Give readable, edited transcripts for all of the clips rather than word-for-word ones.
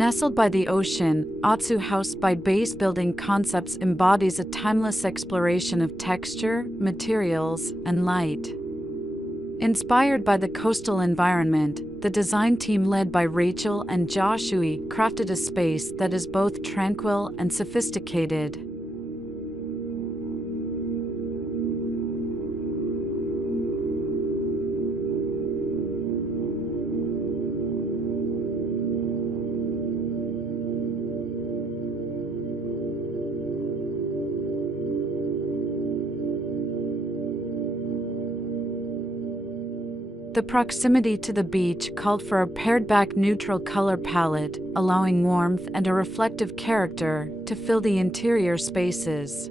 Nestled by the ocean, Otsu House by Base Building Concepts embodies a timeless exploration of texture, materials, and light. Inspired by the coastal environment, the design team led by Rachel and Josh Ooi crafted a space that is both tranquil and sophisticated. The proximity to the beach called for a pared-back neutral color palette, allowing warmth and a reflective character to fill the interior spaces.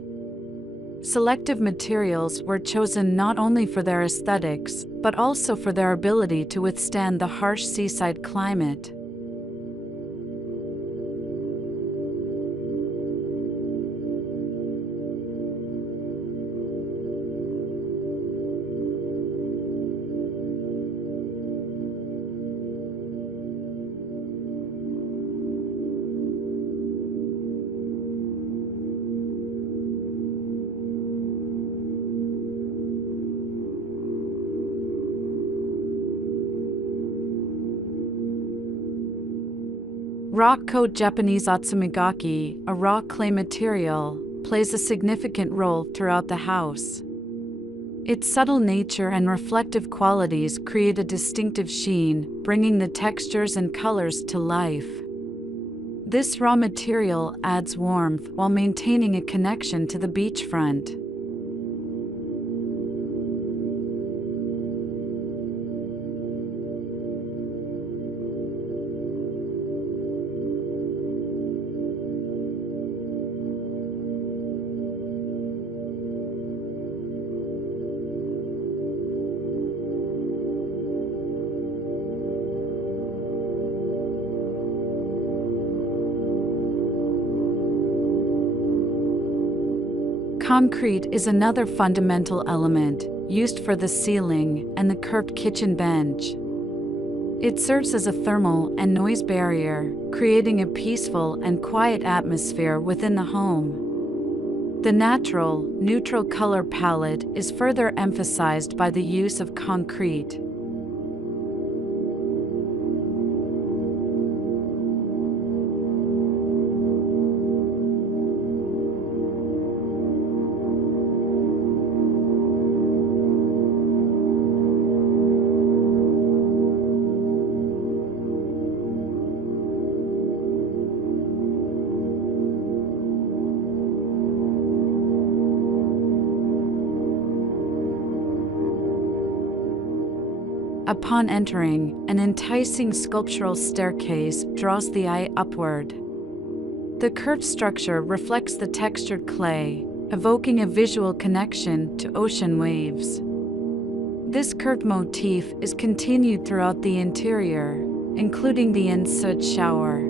Selective materials were chosen not only for their aesthetics, but also for their ability to withstand the harsh seaside climate. Rockcote Japanese Otsumigaki, a raw clay material, plays a significant role throughout the house. Its subtle nature and reflective qualities create a distinctive sheen, bringing the textures and colors to life. This raw material adds warmth while maintaining a connection to the beachfront. Concrete is another fundamental element, used for the ceiling and the curved kitchen bench. It serves as a thermal and noise barrier, creating a peaceful and quiet atmosphere within the home. The natural, neutral color palette is further emphasized by the use of concrete. Upon entering, an enticing sculptural staircase draws the eye upward. The curved structure reflects the textured clay, evoking a visual connection to ocean waves. This curved motif is continued throughout the interior, including the ensuite shower.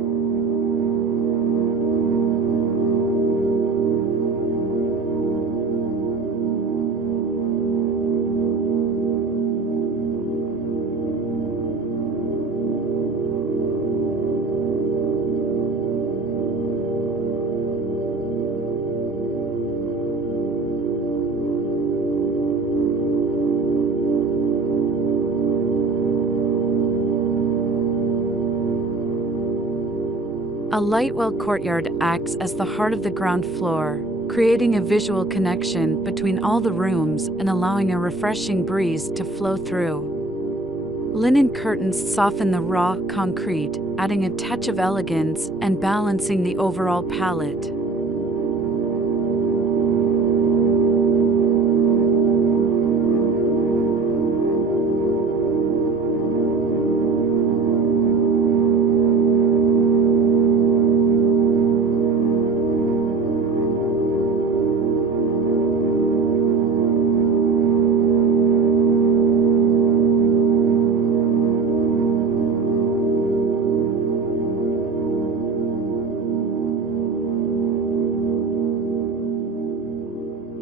A light-well courtyard acts as the heart of the ground floor, creating a visual connection between all the rooms and allowing a refreshing breeze to flow through. Linen curtains soften the raw concrete, adding a touch of elegance and balancing the overall palette.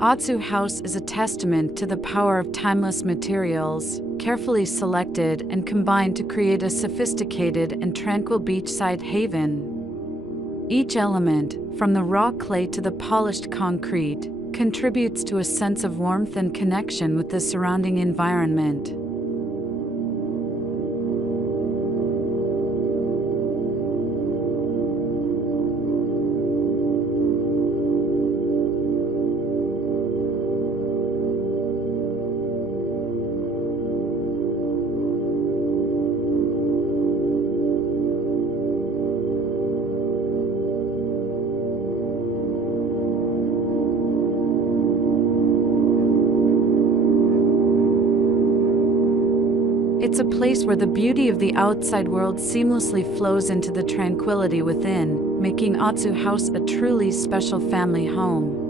Otsu House is a testament to the power of timeless materials, carefully selected and combined to create a sophisticated and tranquil beachside haven. Each element, from the raw clay to the polished concrete, contributes to a sense of warmth and connection with the surrounding environment. It's a place where the beauty of the outside world seamlessly flows into the tranquility within, making Otsu House a truly special family home.